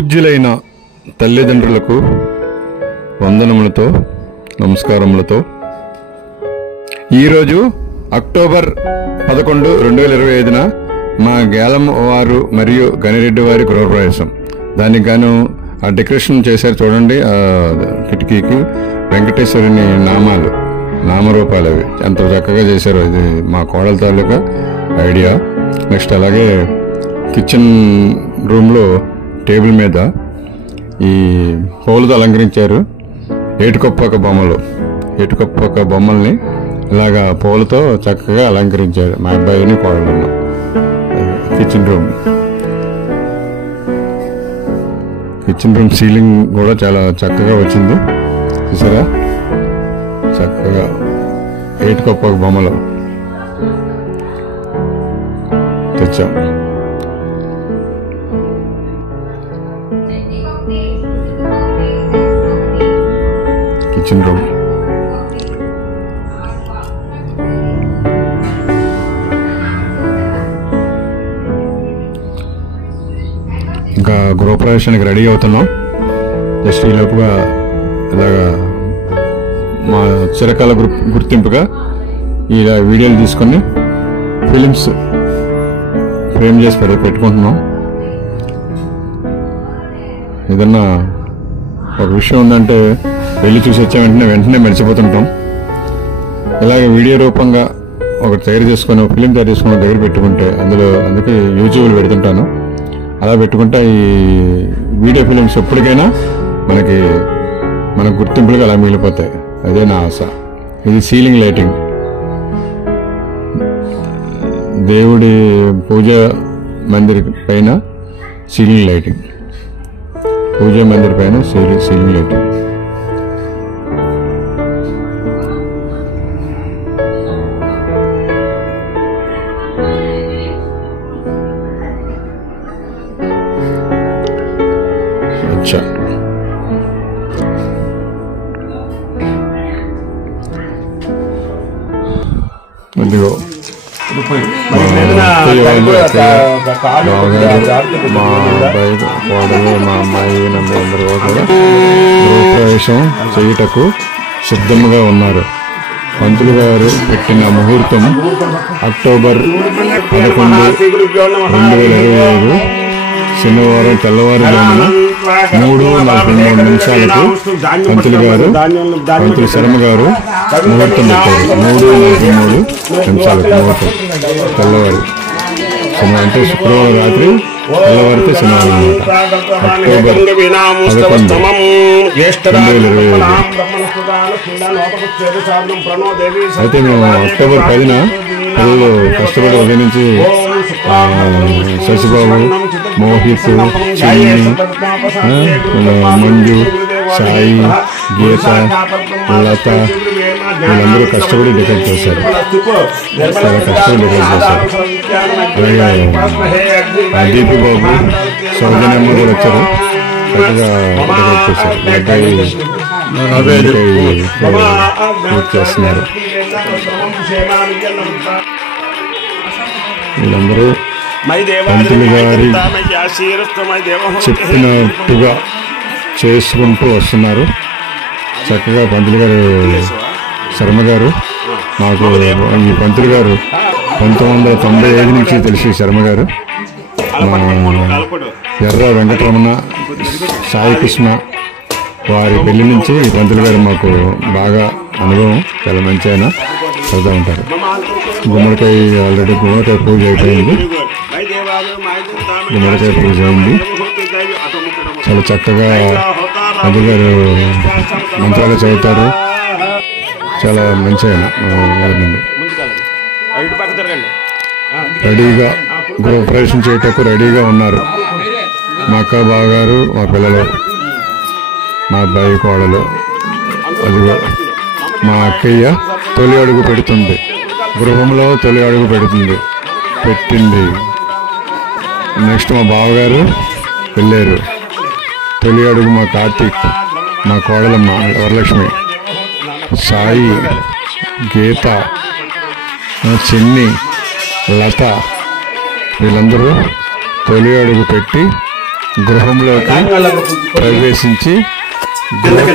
పూజ్యులైన తల్లిదండ్రులకు వందనములతో నమస్కారములతో ఈరోజు అక్టోబర్ 11, 2025న మా గేలమ్మ వారు మరియు గనిరెడ్డి వారి గృహప్రవేశం. దానికి గాను ఆ డెకరేషన్ చేశారు చూడండి. ఆ కిటికీకి వెంకటేశ్వరుని నామరూపాలు అవి ఎంత చక్కగా చేశారు. ఇది మా కోడల తాలూకా ఐడియా. నెక్స్ట్ అలాగే కిచెన్ రూమ్లో టేబుల్ మీద ఈ పూలతో అలంకరించారు. ఏటుకొప్పక బొమ్మల్ని ఇలాగా పూలతో చక్కగా అలంకరించారు. మా అబ్బాయిని కోడలు. కిచెన్ రూమ్ సీలింగ్ కూడా చాలా చక్కగా వచ్చింది. చూసారా, చక్కగా ఏటుకొప్పక బొమ్మలు తెచ్చాం. కిచెన్ రూమ్ ఇంకా గృహప్రవేశానికి రెడీ అవుతున్నాం. జస్ట్ ఈ లోపుగా ఇలాగా మా చిరకాల గుర్తింపుగా ఇలా వీడియోలు తీసుకొని ఫిలిమ్స్ ఫ్రేమ్ చేసి పెట్టుకుంటున్నాం. ఏదన్నా ఒక విషయం ఉందంటే వెళ్ళి చూసి వచ్చే వెంటనే మర్చిపోతుంటాం. ఇలాగే వీడియో రూపంగా ఒకటి తయారు చేసుకొని ఫిలిం తయారు చేసుకుని దగ్గర పెట్టుకుంటే అందుకే యూట్యూబ్లో పెడుతుంటాను. అలా పెట్టుకుంటే ఈ వీడియో ఫిలిమ్స్ ఎప్పటికైనా మన గుర్తింపులుగా అలా మిగిలిపోతాయి. అదే నా ఆశ. ఇది సీలింగ్ లైటింగ్, దేవుడి పూజా మందిర్ పైన సీలింగ్ లైటింగ్. పూజా మందిర్ పైన సీలింగ్ లైటింగ్. అచ్చా, ఇదిగో మా అబ్బాయి కోడలు, మా అమ్మాయి, అందరూ కూడా గృహప్రవేశం చేయుటకు సిద్ధంగా ఉన్నారు. పంతులు గారు పెట్టిన ముహూర్తం అక్టోబర్ 11, 2025 శనివారం తెల్లవారుజామున 3:43 నిమిషాలకు పంతులు శర్మ గారు ముహూర్తం పెట్టారు. 3:43 నిమిషాలకు ముహూర్తం తెల్లవారు శనివారం, అంటే శుక్రవారం రాత్రి తెల్లవారితే శనివారం అన్నమాట. అక్టోబర్ 11, 2025. అయితే మేము అక్టోబర్ 10న పిల్లలు కష్టపడి ఉదయం నుంచి శశిబాబు, మోహిత్, చిన్ని, మంజు, సాయి, గీత, లత వీళ్ళందరూ కష్టపడి డెకరేట్ చేశారు. చాలా కష్టపడి డెకరేట్ చేశారు. అలాగే దీపు బాబు, సౌజన్యమ్మ కూడా వచ్చారు. చక్కగా డెకరేట్ చేశారు. పూజ చేస్తున్నారు. వీళ్ళందరూ పంతులు గారి చెప్పినట్టుగా చేసుకుంటూ వస్తున్నారు. చక్కగా పంతులు గారు శర్మ గారు మాకు ఈ పంతులు గారు 1995 నుంచి తెలిసి శర్మ గారు ఎర్ర వెంకటరమణ, సాయి కృష్ణ వారి పెళ్లి నుంచి ఈ పంతులు గారు మాకు బాగా అనుభవం. చాలా మంచి ఆయన చదువుతూ ఉంటారు. గుమ్మడికాయ ఆల్రెడీ గుమ్మడికాయ పూజ అయిపోయింది. గుమ్మడికాయ పూజ అయింది. చాలా చక్కగా పంతులు గారు మంత్రాలు చదువుతారు. చాలా మంచి ఆయన. రెడీగా గృహప్రవేశం చేయటకు రెడీగా ఉన్నారు. మా అక్క బావగారు, మా పిల్లలు, మా అబ్బాయి కోడలు. అదిగో మా అక్కయ్య తొలి అడుగు పెడుతుంది. గృహంలో తొలి అడుగు పెట్టింది. నెక్స్ట్ మా బావగారు వెళ్ళారు. తొలి అడుగు మా కార్తీక్, మా కోడలమ్మ వరలక్ష్మి, సాయి, గీత, చిన్ని, లత వీళ్ళందరూ తొలి అడుగు పెట్టి గృహంలోకి ప్రవేశించి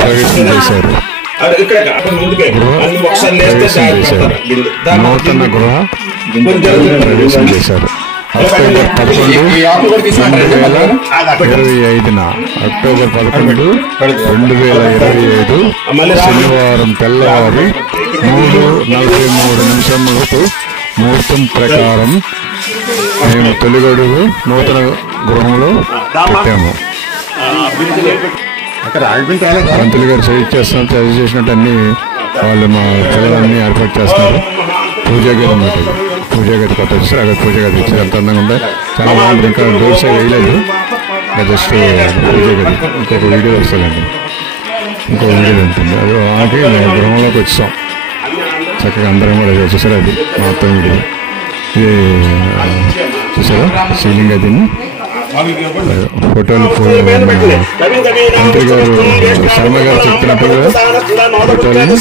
ప్రవేశం చేశారు. నూతన గృహ ప్రవేశం చేశారు. అక్టోబర్ 11, 2025 అక్టోబర్ 11, 2025 శనివారం తెల్లవారి 3:43 ముహూర్తం ప్రకారం మేము తొలిగడుగు నూతన గృహంలో పెట్టాము. పంతులు గారు సైడ్ చేస్తున్నారు, చదివి చేసినట్టు అన్ని వాళ్ళు మా పిల్లలన్నీ ఏర్పాటు చేస్తున్నారు. పూజా గది అన్నమాట, పూజా గది కొత్త వచ్చేసారు. అక్కడ పూజా గది వచ్చేది ఎంత అందంగా ఉందో, చాలా బాగుంటుంది. ఇంకా డోర్ సైడ్ వేయలేదు, జస్ట్ పూజా గది. ఇంకొక వీడియో వస్తుందండి, ఇంకొక వీడియో ఉంటుంది. అది ఆకి మేము గృహంలోకి వచ్చాం. చక్కగా అందరం కూడా చూసారు. అది మొత్తం వీడియో ఇది చూసారా, సీలింగ్ అదిని ఫోటోలు. మంత్రి గారు శర్మ గారు చెప్తున్నట్టుగా ఫోటోల్ని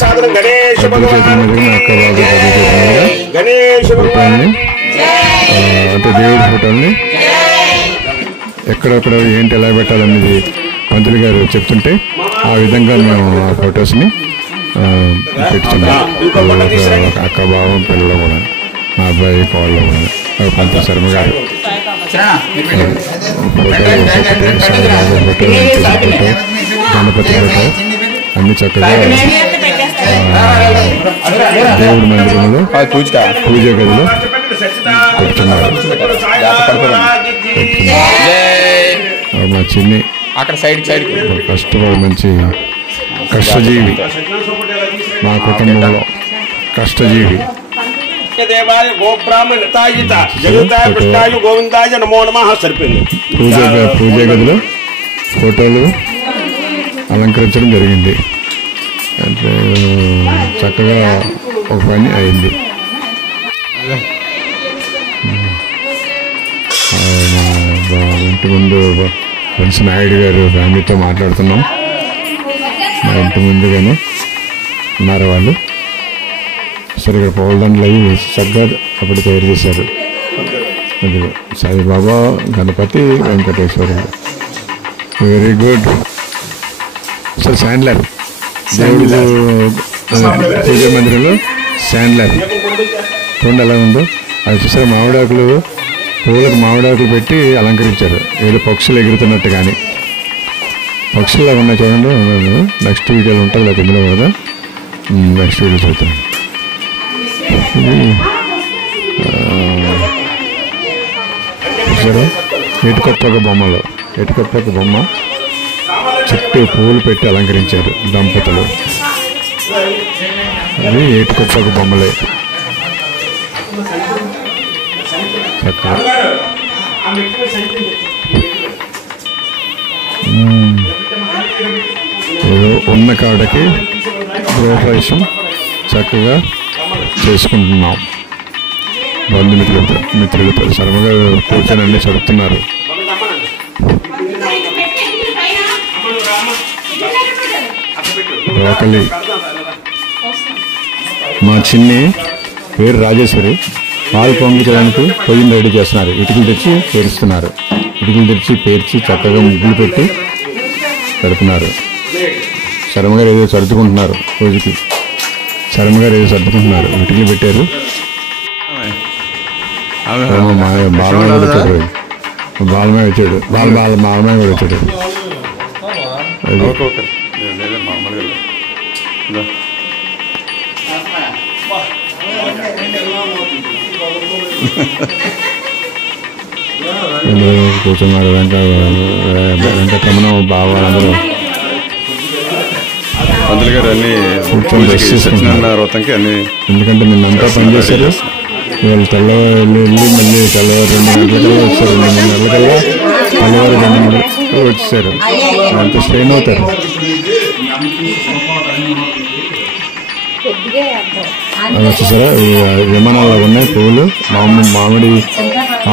పెద్దల చేతుల మీదుగా అక్క బాబు ఫోటోల్ని అంటే దేవుడి ఫోటోల్ని ఎక్కడెక్కడ ఏంటి ఎలా పెట్టాలనేది మంత్రి గారు చెప్తుంటే ఆ విధంగా మేము ఆ ఫొటోస్ని పెట్టుకున్నాం. అక్క బాబు పిల్లలు కూడా, మా అబ్బాయి కోళ్ళు కూడా, పంతులు శర్మ గారు గణపతి ఫోటో అన్ని చక్కగా దేవుడి మందిరంలో పూజ గదిలో పెడుతున్నారు. మా చిన్ని అక్కడ సైడ్ కష్టపడి మంచి కష్టజీవి, మా కుటుంబంలో కష్టజీవి. పూజ గదిలో ఫోటోలు అలంకరించడం జరిగింది. అంటే చక్కగా ఒక పని అయింది. మా ఇంటి ముందు ఫ్రెండ్స్ నాయుడు గారు ఫ్యామిలీతో మాట్లాడుతున్నాం. మా ఇంటి ముందుగానే ఉన్నారు వాళ్ళు. సరే, ఇక్కడ పౌలదండలు అవి చక్కగా అప్పుడు తయారు చేశారు. అది సాయిబాబా, గణపతి, వెంకటేశ్వరుడు. Very good. Sir sand lab, దేవుడు పూజా మందిరంలో శాండ్ ల్యాబ్ చూడండి ఎలా ఉందో. అది చూసారు, మామిడాకులు, పువ్వులకు మామిడాకులు పెట్టి అలంకరించారు. ఏదో పక్షులు ఎగురుతున్నట్టు కానీ పక్షులు అవి ఉన్నాయి చూడండి. నెక్స్ట్ వీడియోలో ఉంటుంది లేకపోతే ఇందులో కదా, నెక్స్ట్ వీడియో చూద్దాం. చూసారా, ఎటుకొప్పక బొమ్మలో ఎటుకొప్పక బొమ్మ చుట్టూ పువ్వులు పెట్టి అలంకరించారు దంపతులు. అది ఏటుకొప్పక బొమ్మలే. చక్కగా ఏదో ఉన్న కాడకి గృహప్రవేశం చక్కగా చేసుకుంటున్నాం. బంధుమిత్రులతో శర్మగా కూర్చొని అన్ని చదువుతున్నారు. రోకలి. మా చిన్ని పేరు రాజేశ్వరి. పాలు పొంగించడానికి పొయ్యిని రెడీ చేస్తున్నారు. ఇటుకలు తెచ్చి పేరుస్తున్నారు. ఇటుకలు తెచ్చి పేర్చి చక్కగా ముగ్గులు పెట్టి పెడుతున్నారు. శర్మగారు ఏదో సర్దుకుంటున్నారు. రోజుకి శర్మగారు ఏదో సర్దుకుంటున్నారు. ఇటుకలు పెట్టారు. బాలమయ్య కూడా వచ్చాడు. బాలమయ్య వచ్చాడు. బాలమయ్య కూడా వచ్చాడు. కూర్చున్నారు. వెంకటరమణ బావ అందరూ పంతులు గారు అన్ని వ్రతంకి అన్ని. ఎందుకంటే నిన్నంతా పనిచేశారు. వాళ్ళు తెల్లవారు వెళ్ళి మళ్ళీ తెల్లవారు 2 గంటలకల్లా వచ్చారు. 2 గంటలకల్లా తెల్లవారు 2 గంటలకల్లా వచ్చేసారు. అంత స్ట్రెయిన్ అవుతారు. అది వచ్చేసారా, విమానాల్లో ఉన్నాయి పువ్వులు. మామిడి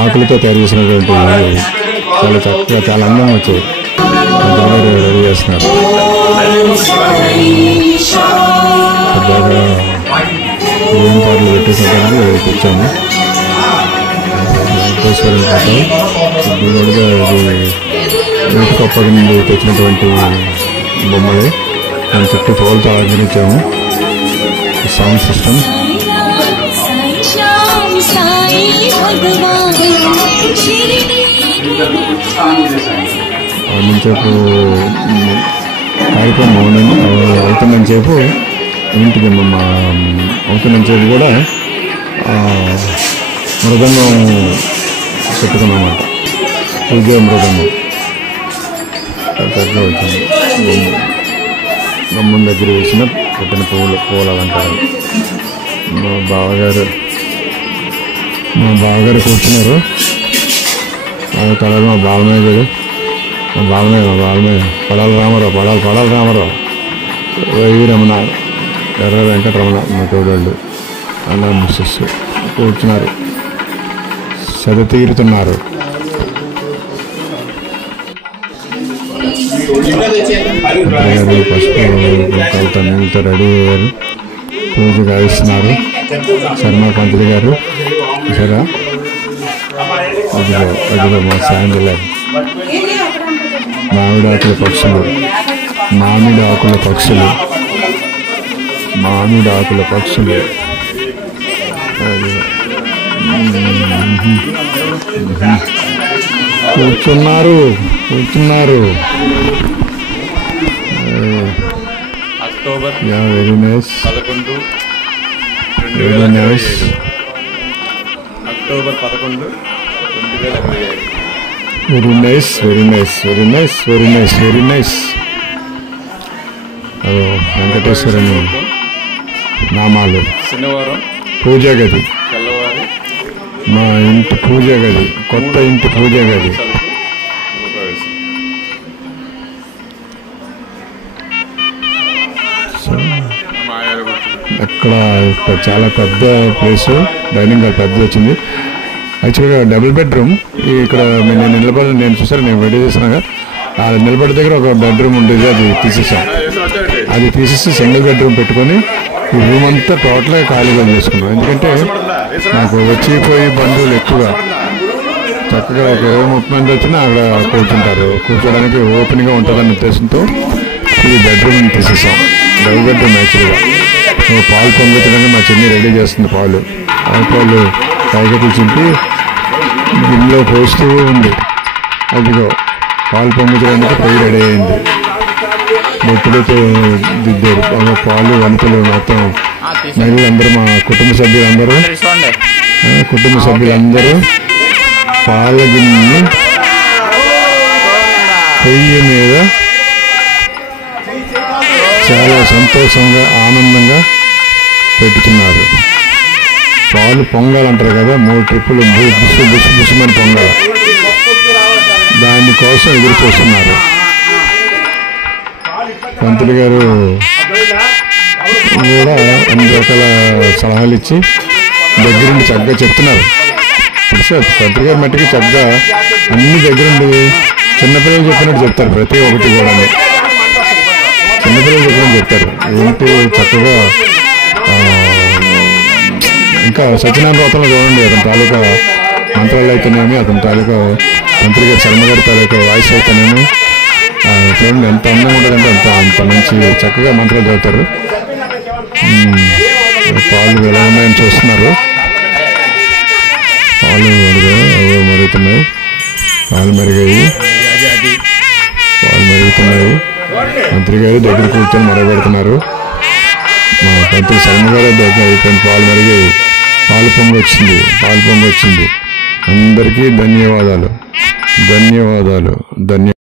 ఆకులతో తయారు చేసినటువంటి చాలా చక్కగా చాలా అందంగా వచ్చాయి. రెడీ చేస్తున్నారు. పెద్దగా ఏం పాటలు పెట్టేసరికి కూర్చోము. వేసారనమాట. దీనిగా ఇది నీటి కప్ప నుండి తెచ్చినటువంటి బొమ్మలే. దాని చుట్టూ పూలతో అలంకరించాము. సౌండ్ సిస్టమ్ అవునంచేపు కార్యక్రమం అవుతుందని చెప్పు ఇంటికి అవుతుందని చెప్పి కూడా మృదంగం పెట్టుకున్నమాట. పూజ మృదంగం చక్కగా వచ్చింది. గమ్మం దగ్గర వేసిన పుట్టిన పూల అలంకారం. మా బావగారు కూర్చున్నారు. తలలో మా బాలమయ్య పడాల రామారావు వైవి రమణ ఎర్ర వెంకటరమణ మా తోడళ్ళు అన్న మిస్సెస్ కూర్చున్నారు. సద తీరుతున్నారు. పసుపు కుంకాలతో నీళ్ళతో రెడీ అయ్యారు. పూజ గావిస్తున్నారు. శర్మ పంతులు గారు సరే అదిలో మా సాయంత్రం మామిడి ఆకుల పక్షులు కూర్చున్నారు. Very nice. October 11, 2025. Very nice. వెంకటేశ్వరుని నామాలు. శనివారం పూజా గది, తెల్లవారి మా ఇంటి పూజా గది, కొత్త ఇంటి పూజా గది. అక్కడ చాలా పెద్ద ప్లేసు. డైనింగ్ హాల్ పెద్ద వచ్చింది. యాక్చువల్గా డబుల్ బెడ్రూమ్. ఇక్కడ నేను చూసాను, నేను వీడియో చేసినాగా ఆ నిలబడి దగ్గర ఒక బెడ్రూమ్ ఉండేది. అది తీసేసి సింగిల్ బెడ్రూమ్ పెట్టుకొని ఈ రూమ్ అంతా టోటల్గా ఖాళీగా చేసుకున్నాం. ఎందుకంటే నాకు వచ్చిపోయి బంధువులు ఎక్కువగా చక్కగా ఒక 20-30 మంది వచ్చినా అక్కడ కూర్చోడానికి ఓపెన్గా ఉంటుందన్న ఉద్దేశంతో ఈ బెడ్రూమ్ తీసేసాం. Double bedroom. యాక్చువల్గా పాలు పొంగించడానికి మా చెల్లి రెడీ చేస్తుంది. పాలు పైకి చింపి గిన్నెలో పోస్తూ ఉంది. అదిగో పాలు పొంగించడానికి పొయ్యి రెడీ అయింది. బొట్టులతో దిద్దారు. పాలు వనపలు మొత్తం మహిళలందరూ, మా కుటుంబ సభ్యులందరూ పాల గిన్నె పొయ్యి మీద చాలా సంతోషంగా ఆనందంగా పెట్టుతున్నారు. పాలు పొంగాలంటారు కదా, 3 ట్రిప్పులు బుసుమని పొంగాలి. దానికోసం ఎదురు చూస్తున్నారు. పంతులు గారు కూడా అన్ని రకాల సలహాలు ఇచ్చి దగ్గరుండి చక్కగా చెప్తున్నారు. పంతులు గారు మట్టికి చక్కగా అన్ని దగ్గరుండి చిన్నపిల్లలు చెప్పినట్టు చెప్తారు. ప్రతి ఒక్కటి కూడా చిన్నపిల్లలు చెప్పినట్టు చెప్తారు. ఏంటి చక్కగా ఇంకా సత్యనారాయణ వ్రతంలో చూడండి, అతని తాలూకా మంత్రాలు అయితేనేమి, అతని తాలూకా మంత్రి గారు శర్మ గారి తాలూకా వాయిస్ అయితేనేమి చూడండి ఎంత అందంగా ఉంటుందంటే అంత మంచి చక్కగా మంత్రాలు చదువుతారు. పాలు ఎలా ఉన్నాయని చూస్తున్నారు. పాలు మరుగుతున్నాయి. పాలు మరుగుతున్నాయి. మంత్రి గారు దగ్గర కూర్చొని మరగబెడుతున్నారు. మా పంతులు శర్మ గారు దగ్గర అయిపోయింది. పాలు మరిగాయి. పాలు పొంగి వచ్చింది. అందరికీ ధన్యవాదాలు.